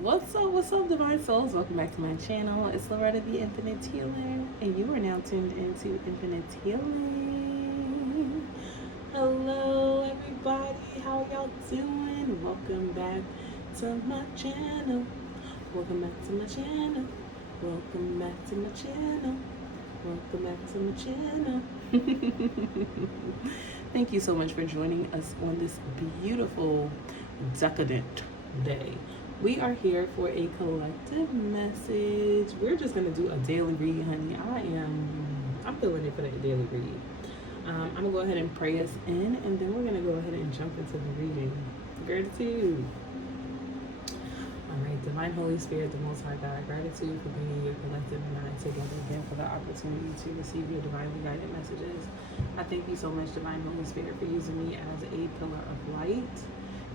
What's up, Divine Souls? Welcome back to my channel. It's Loretta, the Infinite Healer, and you are now tuned into Infinite Healing. Hello, everybody. How y'all doing? Welcome back to my channel. Welcome back to my channel. Welcome back to my channel. Welcome back to my channel. Thank you so much for joining us on this beautiful, decadent day. We are here for a collective message. We're just gonna do a daily read, honey. I'm feeling it for that daily read. I'm gonna go ahead and pray us in, and then we're gonna go ahead and jump into the reading. Gratitude. All right, Divine Holy Spirit, the Most High God, gratitude for bringing your collective mind together again for the opportunity to receive your divinely guided messages. I thank you so much, Divine Holy Spirit, for using me as a pillar of light.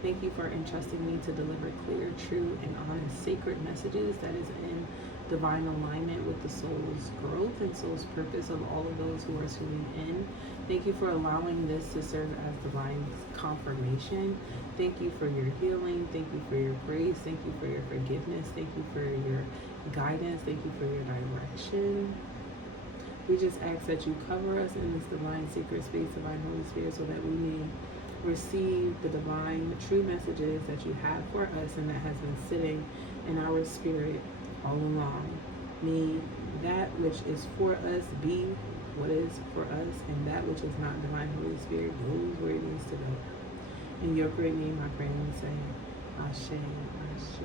Thank you for entrusting me to deliver clear, true, and honest, sacred messages that is in divine alignment with the soul's growth and soul's purpose of all of those who are tuning in. Thank you for allowing this to serve as divine confirmation. Thank you for your healing. Thank you for your grace. Thank you for your forgiveness. Thank you for your guidance. Thank you for your direction. We just ask that you cover us in this divine sacred space, Divine Holy Spirit, so that we may receive the divine true messages that you have for us and that has been sitting in our spirit all along. May that which is for us be what is for us, and that which is not, Divine Holy Spirit, goes where it needs to go. In your great name I pray and say, Ashe, Ashe,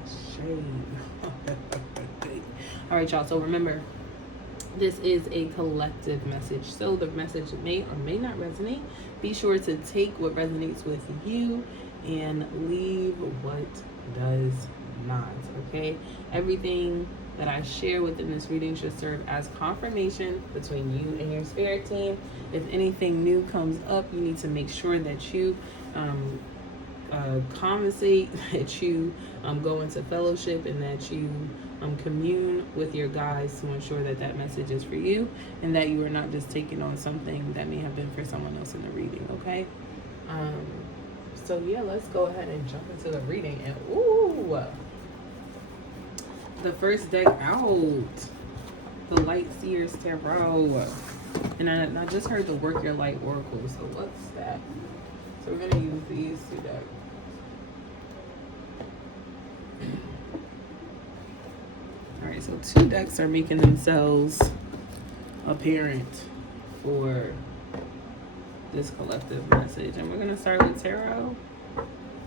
Ashe. All right, y'all, so remember, this is a collective message, so the message may or may not resonate. Be sure to take what resonates with you and leave what does not, okay? Everything that I share within this reading should serve as confirmation between you and your spirit team. If anything new comes up, you need to make sure that you conversate, that you go into fellowship, and that you commune with your guides to ensure that that message is for you and that you are not just taking on something that may have been for someone else in the reading, okay? So yeah, let's go ahead and jump into the reading. And ooh, the first deck out, the Light Seers Tarot. And I just heard the Work Your Light Oracle, so what's that? So we're gonna use these two decks. Alright, so two decks are making themselves apparent for this collective message. And we're going to start with Tarot.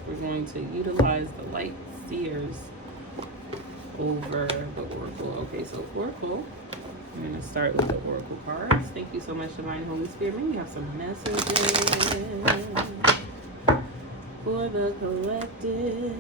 We're going to utilize the Light Seers over the Oracle. Okay, so Oracle. I'm going to start with the Oracle cards. Thank you so much, Divine Holy Spirit. Maybe we have some messages for the collective.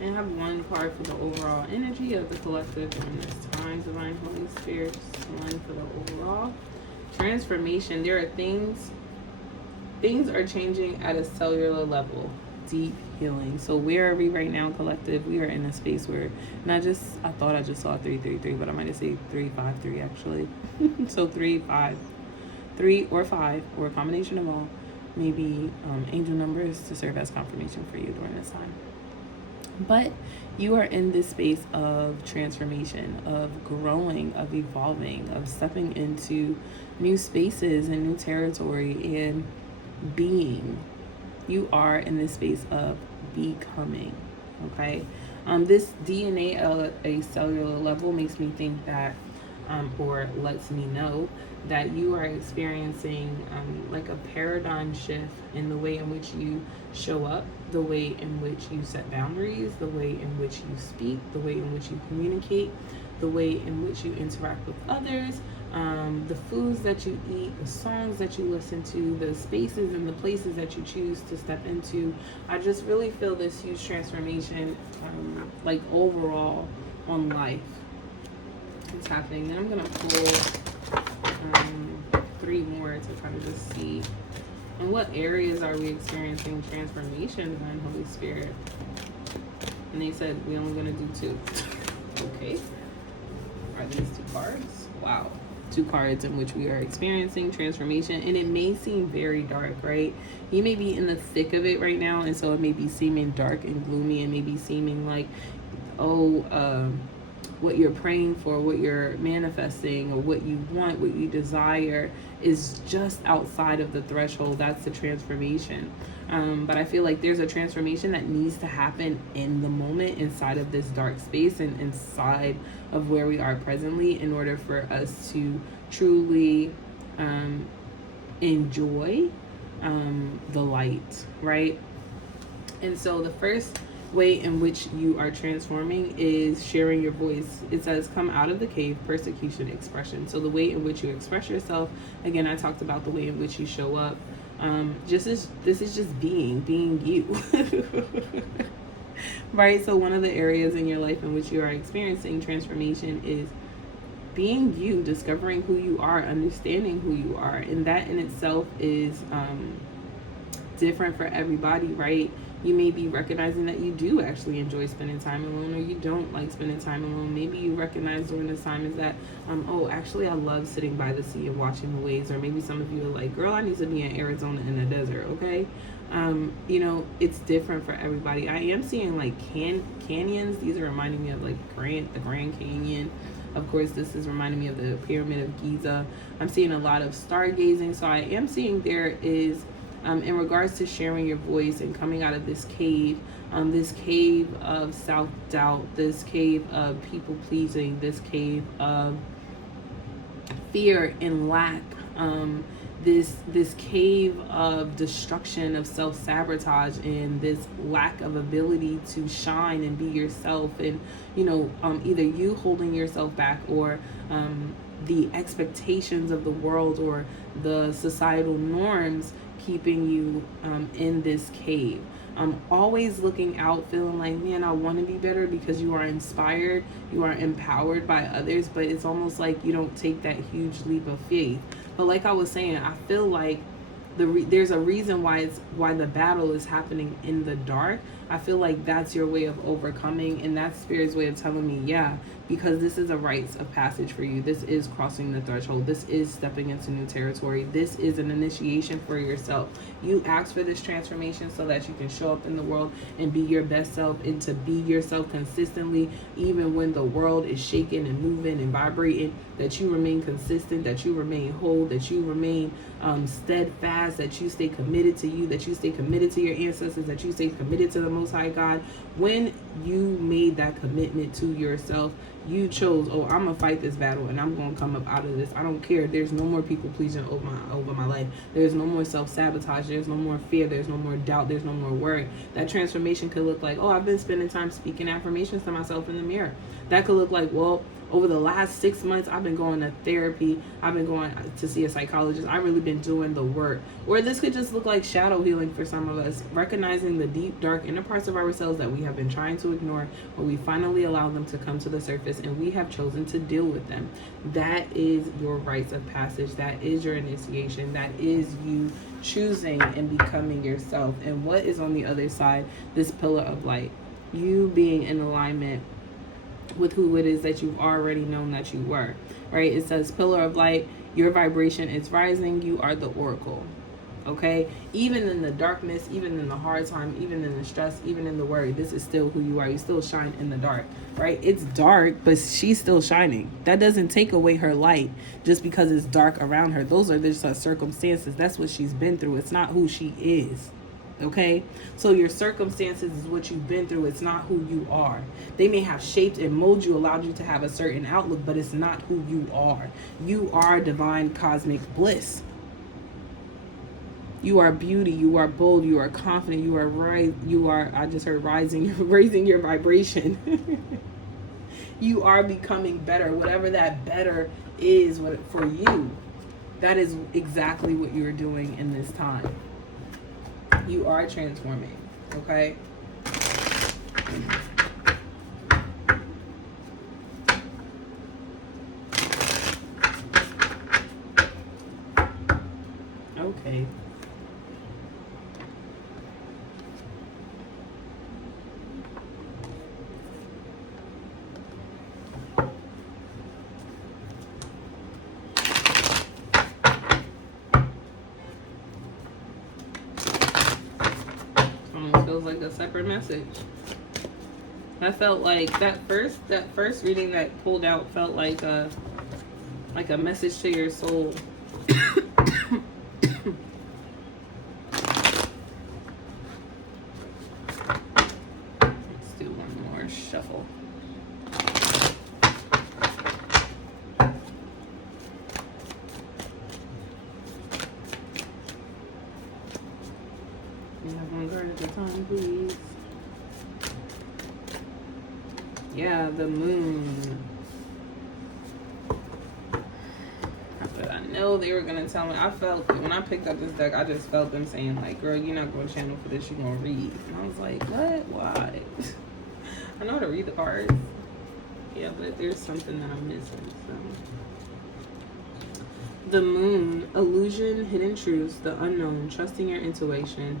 And have one card for the overall energy of the collective during this time, Divine Holy Spirit. One for the overall transformation. There are things are changing at a cellular level. Deep healing. So where are we right now, collective? We are in a space where I thought I just saw 333, but I might have said 353 actually. So 3, 5, 3 or 5, or a combination of all, maybe angel numbers to serve as confirmation for you during this time. But you are in this space of transformation, of growing, of evolving, of stepping into new spaces and new territory and being. You are in this space of becoming, okay? This DNA at a cellular level makes me think that, or lets me know that you are experiencing like a paradigm shift in the way in which you show up, the way in which you set boundaries, the way in which you speak, the way in which you communicate, the way in which you interact with others, the foods that you eat, the songs that you listen to, the spaces and the places that you choose to step into. I just really feel this huge transformation, like overall on life. It's happening. Then I'm gonna pull to just see. In what areas are we experiencing transformation by Holy Spirit? And they said, we're only going to do 2. Okay. Are these 2 cards? Wow. 2 cards in which we are experiencing transformation. And it may seem very dark, right? You may be in the thick of it right now. And so it may be seeming dark and gloomy, and maybe seeming like, what you're praying for, what you're manifesting, or what you want, what you desire is just outside of the threshold. That's the transformation. But I feel like there's a transformation that needs to happen in the moment, inside of this dark space and inside of where we are presently, in order for us to truly enjoy the light, right? And so the first way in which you are transforming is sharing your voice. It says, come out of the cave, persecution, expression. So the way in which you express yourself, again, I talked about the way in which you show up. This is just being you. Right? So one of the areas in your life in which you are experiencing transformation is being you, discovering who you are, understanding who you are. And that in itself is different for everybody, right? You may be recognizing that you do actually enjoy spending time alone, or you don't like spending time alone. Maybe you recognize during this time is that, actually I love sitting by the sea and watching the waves. Or maybe some of you are like, girl, I need to be in Arizona in the desert, okay? It's different for everybody. I am seeing like canyons. These are reminding me of like the Grand Canyon. Of course, this is reminding me of the Pyramid of Giza. I'm seeing a lot of stargazing. So I am seeing there is, in regards to sharing your voice and coming out of this cave of self-doubt, this cave of people-pleasing, this cave of fear and lack, this cave of destruction, of self-sabotage, and this lack of ability to shine and be yourself, and either you holding yourself back, or the expectations of the world or the societal norms keeping you in this cave. Always looking out, feeling like, man, I want to be better, because you are inspired, you are empowered by others, but it's almost like you don't take that huge leap of faith. But like I was saying, I feel like there's a reason why the battle is happening in the dark. I feel like that's your way of overcoming, and that's Spirit's way of telling me, yeah, because this is a rites of passage for you. This is crossing the threshold. This is stepping into new territory. This is an initiation for yourself. You ask for this transformation so that you can show up in the world and be your best self, and to be yourself consistently, even when the world is shaking and moving and vibrating, that you remain consistent, that you remain whole, that you remain steadfast, that you stay committed to you, that you stay committed to your ancestors, that you stay committed to the Most High God. When you made that commitment to yourself, you chose, I'm gonna fight this battle and I'm gonna come up out of this. I don't care. There's no more people pleasing over my life. There's no more self-sabotage. There's no more fear. There's no more doubt. There's no more worry. That transformation could look like, I've been spending time speaking affirmations to myself in the mirror. That could look like, over the last 6 months, I've been going to therapy. I've been going to see a psychologist. I've really been doing the work. Or this could just look like shadow healing for some of us, recognizing the deep, dark inner parts of ourselves that we have been trying to ignore, but we finally allow them to come to the surface, and we have chosen to deal with them. That is your rites of passage. That is your initiation. That is you choosing and becoming yourself. And what is on the other side? This pillar of light. You being in alignment with who it is that you've already known that you were, right? It says pillar of light, your vibration is rising, you are the oracle, okay? Even in the darkness, even in the hard time, even in the stress, even in the worry, this is still who you are. You still shine in the dark, right? It's dark, but she's still shining. That doesn't take away her light just because it's dark around her. Those are just her circumstances. That's what she's been through. It's not who she is. Okay, so your circumstances is what you've been through. It's not who you are. They may have shaped and molded you, allowed you to have a certain outlook, but it's not who you are. You are divine cosmic bliss. You are beauty. You are bold. You are confident. You are I just heard rising. You're raising your vibration. You are becoming better. Whatever that better is for you, that is exactly what you're doing in this time. You are transforming, okay? Okay. Almost feels like a separate message. That felt like that first reading that pulled out felt like a message to your soul. Let's do one more shuffle. We have one card at a time, please. Yeah, the moon. But I know they were gonna tell me. I felt when I picked up this deck, I just felt them saying like, "Girl, you're not going to channel for this. You're gonna read." And I was like, "What? Why?" I know how to read the cards. Yeah, but there's something that I'm missing. So, the moon, illusion, hidden truths, the unknown, trusting your intuition,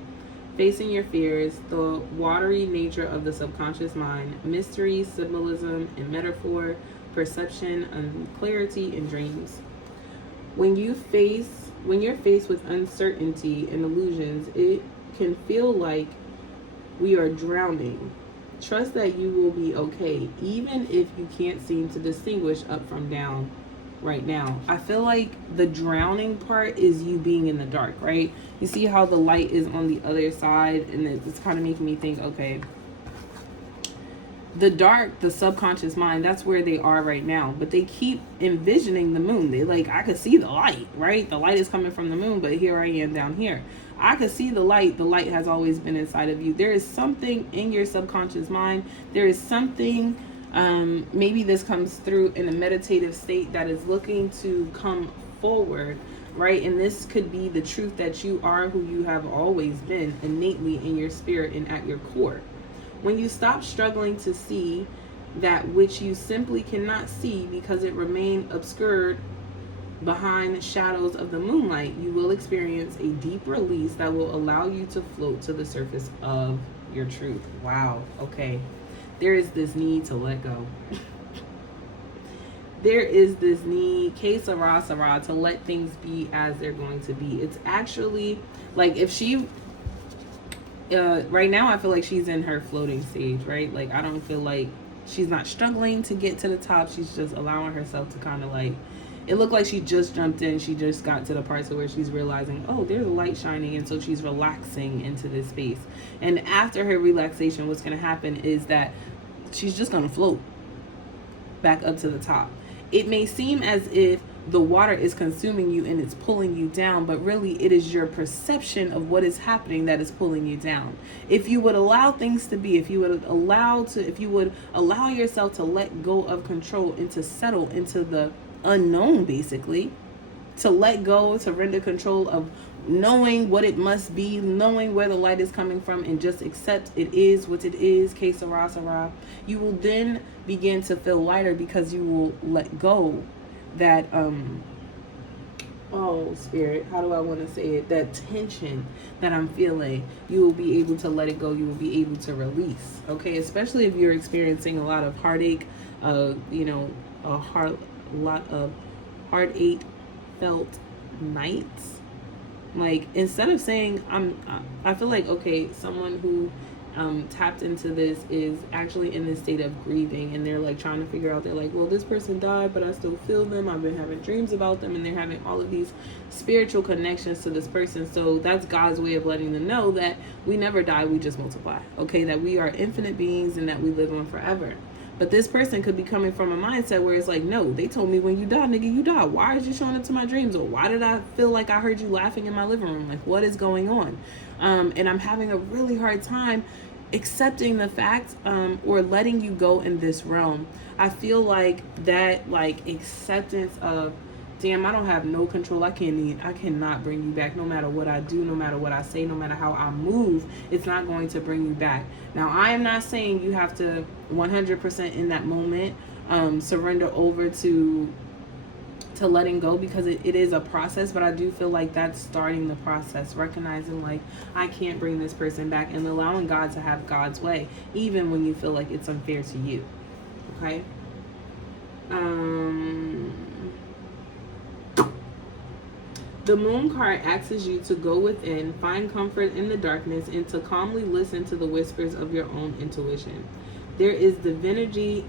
facing your fears, the watery nature of the subconscious mind, mystery, symbolism, and metaphor, perception, and clarity in dreams. When you're faced with uncertainty and illusions, it can feel like we are drowning. Trust that you will be okay, even if you can't seem to distinguish up from down right now. I feel like the drowning part is you being in the dark, right? You see how the light is on the other side, and it's kind of making me think, okay, the dark, the subconscious mind, that's where they are right now. But they keep envisioning the moon. They like, I could see the light, right? The light is coming from the moon, but here I am down here. I could see the light. The light has always been inside of you. There is something in your subconscious mind. There is something, maybe this comes through in a meditative state that is looking to come forward, right? And this could be the truth that you are who you have always been innately in your spirit and at your core. When you stop struggling to see that which you simply cannot see because it remained obscured behind the shadows of the moonlight, you will experience a deep release that will allow you to float to the surface of your truth. Wow. Okay. There is this need to let go. There is this need, que sera, to let things be as they're going to be. It's actually like if she... right now I feel like she's in her floating stage, right? Like I don't feel like she's not struggling to get to the top. She's just allowing herself to kind of like, it looked like she just jumped in. She just got to the parts where she's realizing, oh, there's a light shining. And so she's relaxing into this space. And after her relaxation, what's going to happen is that she's just going to float back up to the top. It may seem as if the water is consuming you and it's pulling you down, but really it is your perception of what is happening that is pulling you down. If you would allow things to be, if you would allow yourself to let go of control and to settle into the unknown, basically, to let go, to render control of knowing what it must be, knowing where the light is coming from, and just accept it is what it is, que sera, you will then begin to feel lighter because you will let go that oh spirit, how do I want to say it, that tension that I'm feeling. You will be able to let it go. You will be able to release, okay? Especially if you're experiencing a lot of heartache, a lot of heartache felt nights. Like, instead of saying I feel like, okay, someone who tapped into this is actually in this state of grieving, and they're like trying to figure out, they're like, well, this person died, but I still feel them. I've been having dreams about them, and they're having all of these spiritual connections to this person. So that's God's way of letting them know that we never die, we just multiply, okay? That we are infinite beings and that we live on forever. But this person could be coming from a mindset where it's like, no, they told me when you die, nigga, you die. Why is you showing up to my dreams? Or why did I feel like I heard you laughing in my living room? Like, what is going on? And I'm having a really hard time accepting the fact or letting you go in this realm. I feel like that, like, acceptance of, damn, I don't have no control. I cannot bring you back. No matter what I do, no matter what I say, no matter how I move, it's not going to bring you back. Now, I am not saying you have to 100% in that moment surrender over to to letting go, because it is a process, but I do feel like that's starting the process, recognizing like I can't bring this person back, and allowing God to have God's way, even when you feel like it's unfair to you. Okay. The moon card asks you to go within, find comfort in the darkness, and to calmly listen to the whispers of your own intuition. There is divinity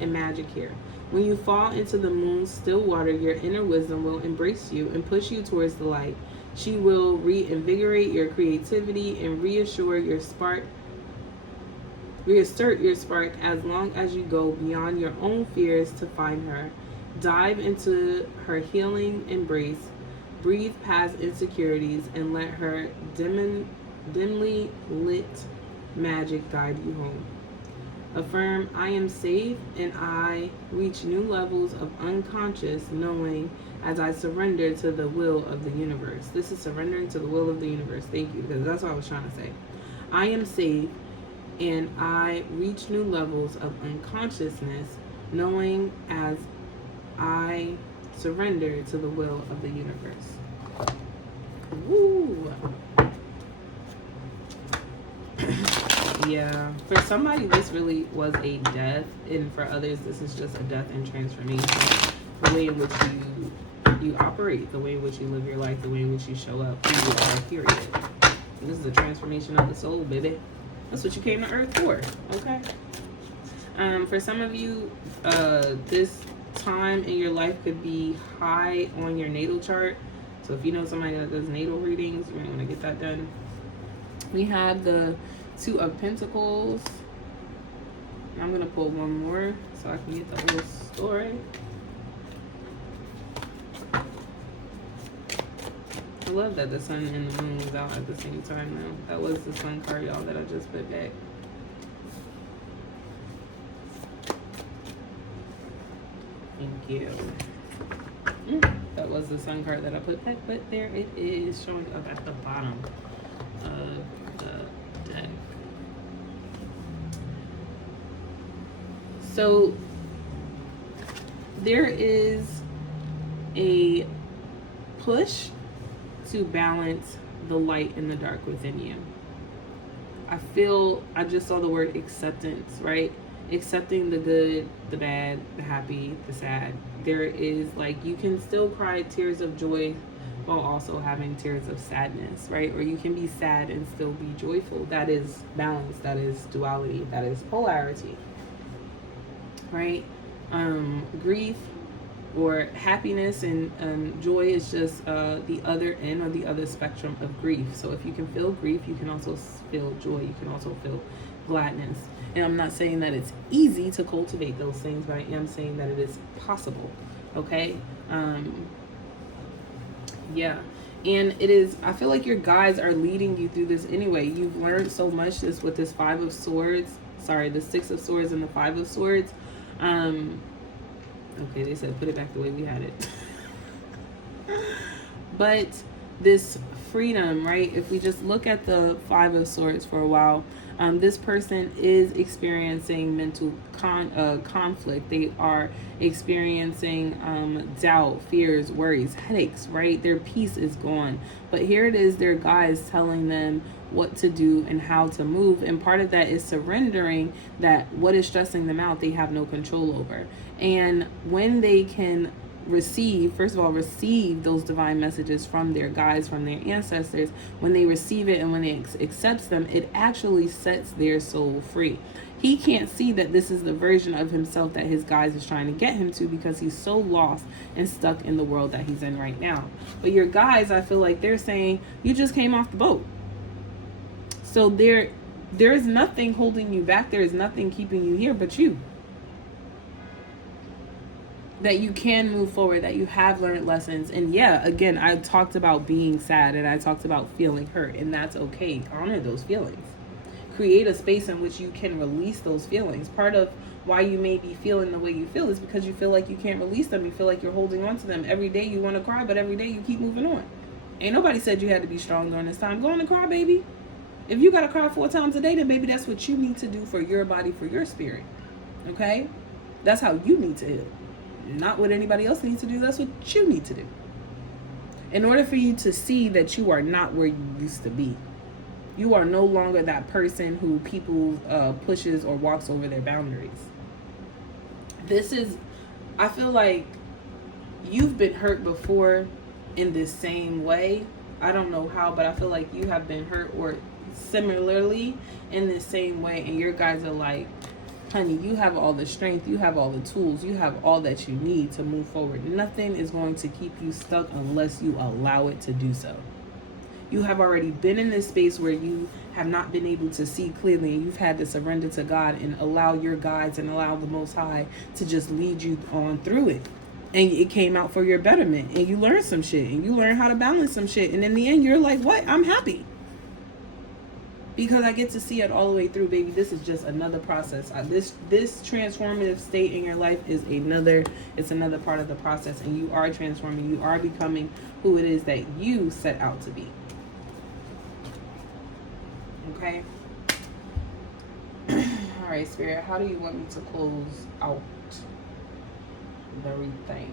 and magic here. When you fall into the moon's still water, your inner wisdom will embrace you and push you towards the light. She will reinvigorate your creativity and reassert your spark as long as you go beyond your own fears to find her. Dive into her healing embrace. Breathe past insecurities and let her dimly lit magic guide you home. Affirm, I am safe and I reach new levels of unconscious knowing as I surrender to the will of the universe. This is surrendering to the will of the universe. Thank you, because that's what I was trying to say. I am safe and I reach new levels of unconsciousness knowing as I surrender to the will of the universe. Woo! Yeah, for somebody this really was a death, and for others this is just a death and transformation. The way in which you operate, the way in which you live your life, the way in which you show up, who you are, period. This is a transformation of the soul, baby. That's what you came to earth for, okay? For some of you, this time in your life could be high on your natal chart. So if you know somebody that does natal readings, you might want to get that done. We have the Two of Pentacles. I'm going to pull one more so I can get the whole story. I love that the sun and the moon was out at the same time though. That was the sun card, y'all, that I just put back. Thank you. That was the sun card that I put back, but there it is, showing up at the bottom of the deck. So there is a push to balance the light and the dark within you. I just saw the word acceptance, right? Accepting the good, the bad, the happy, the sad. There is like, you can still cry tears of joy while also having tears of sadness, right? Or you can be sad and still be joyful. That is balance, that is duality, that is polarity, right? Grief or happiness and joy is just the other end or the other spectrum of grief. So if you can feel grief, you can also feel joy, you can also feel gladness. And I'm not saying that it's easy to cultivate those things, but I am saying that it is possible. Okay? Yeah. And it is, I feel like your guides are leading you through this anyway. You've learned so much with this Five of Swords. Sorry, the Six of Swords and the Five of Swords. Okay, they said put it back the way we had it. But this freedom, right? If we just look at the Five of Swords for a while, this person is experiencing mental conflict. They are experiencing doubt, fears, worries, headaches, right? Their peace is gone. But here it is, their guides telling them what to do and how to move. And part of that is surrendering that what is stressing them out, they have no control over. And when they can receive those divine messages from their guides, from their ancestors, when they receive it and when they accepts them, it actually sets their soul free. He can't see that this is the version of himself that his guides is trying to get him to, because he's so lost and stuck in the world that he's in right now. But your guides, I feel like they're saying, you just came off the boat. So there is nothing holding you back. There is nothing keeping you here but you. That you can move forward, that you have learned lessons. And yeah, again, I talked about being sad and I talked about feeling hurt, and that's okay. Honor those feelings. Create a space in which you can release those feelings. Part of why you may be feeling the way you feel is because you feel like you can't release them. You feel like you're holding on to them. Every day you want to cry, but every day you keep moving on. Ain't nobody said you had to be strong during this time. Go on and cry, baby. If you got to cry 4 times a day, then baby, that's what you need to do for your body, for your spirit. Okay? That's how you need to heal. not what anybody else needs to do. That's what you need to do. In order for you to see that you are not where you used to be. You are no longer that person who people pushes or walks over their boundaries. I feel like you've been hurt before in this same way. I don't know how, but I feel like you have been hurt or similarly in the same way, and your guys are like, honey, you have all the strength, you have all the tools, you have all that you need to move forward. Nothing is going to keep you stuck unless you allow it to do so. You have already been in this space where you have not been able to see clearly, and you've had to surrender to God and allow your guides and allow the Most High to just lead you on through it. And it came out for your betterment, and you learned some shit, and you learned how to balance some shit, and in the end you're like, what? I'm happy. Because I get to see it all the way through, baby. This is just another process. This transformative state in your life is another part of the process. And you are transforming. You are becoming who it is that you set out to be. Okay? All right, Spirit. How do you want me to close out the reading?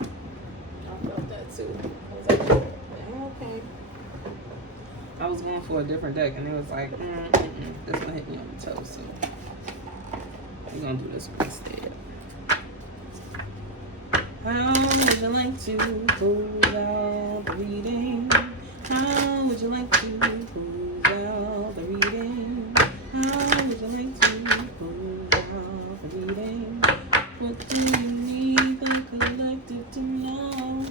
I felt that too. I was like, okay. I was going for a different deck, and it was like, this one hit me on the toe, so we're going to do this one instead. How would you like to close out the reading? How would you like to close out the reading? How would you like to close out the reading? What do you need the collective to know?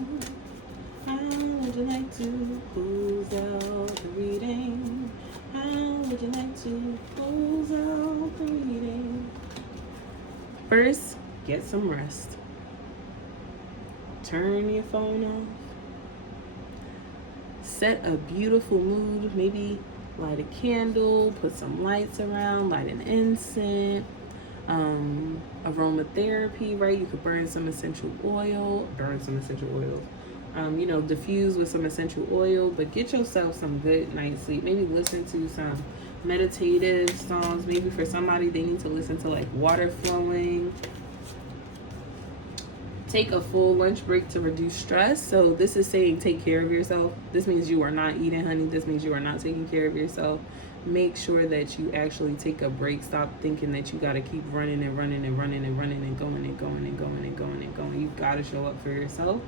How would you like to close out the reading? How would you like to close out the reading? First, get some rest. Turn your phone off. Set a beautiful mood. Maybe light a candle, put some lights around, light an incense. Aromatherapy, right? You could burn some essential oils. Diffuse with some essential oil, but get yourself some good night's sleep. Maybe listen to some meditative songs. Maybe for somebody, they need to listen to like water flowing. Take a full lunch break to reduce stress. So this is saying take care of yourself. This means you are not eating, honey. This means you are not taking care of yourself. Make sure that you actually take a break. Stop thinking that you got to keep running and running and running and running and going and going and going and going and going. You've got to show up for yourself.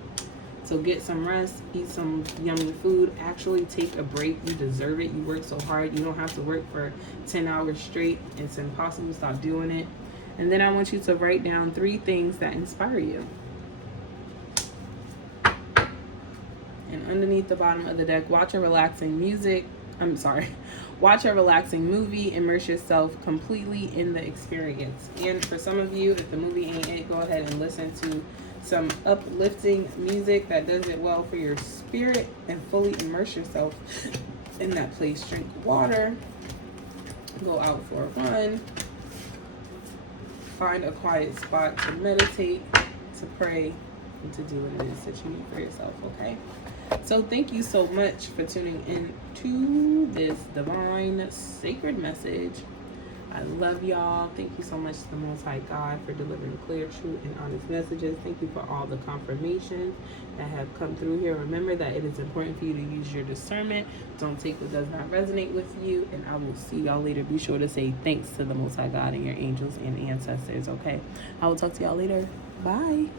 So get some rest, eat some yummy food, actually take a break. You deserve it. You work so hard. You don't have to work for 10 hours straight. It's impossible. Stop doing it. And then I want you to write down 3 things that inspire you. And underneath the bottom of the deck, watch a relaxing movie, immerse yourself completely in the experience. And for some of you, if the movie ain't it, go ahead and listen to some uplifting music that does it well for your spirit, and fully immerse yourself in that place. Drink water, go out for a run, find a quiet spot to meditate, to pray, and to do what it is that you need for yourself, okay? So thank you so much for tuning in to this divine sacred message. I love y'all. Thank you so much to the Most High God for delivering clear, true, and honest messages. Thank you for all the confirmations that have come through here. Remember that it is important for you to use your discernment. Don't take what does not resonate with you. And I will see y'all later. Be sure to say thanks to the Most High God and your angels and ancestors, okay? I will talk to y'all later. Bye.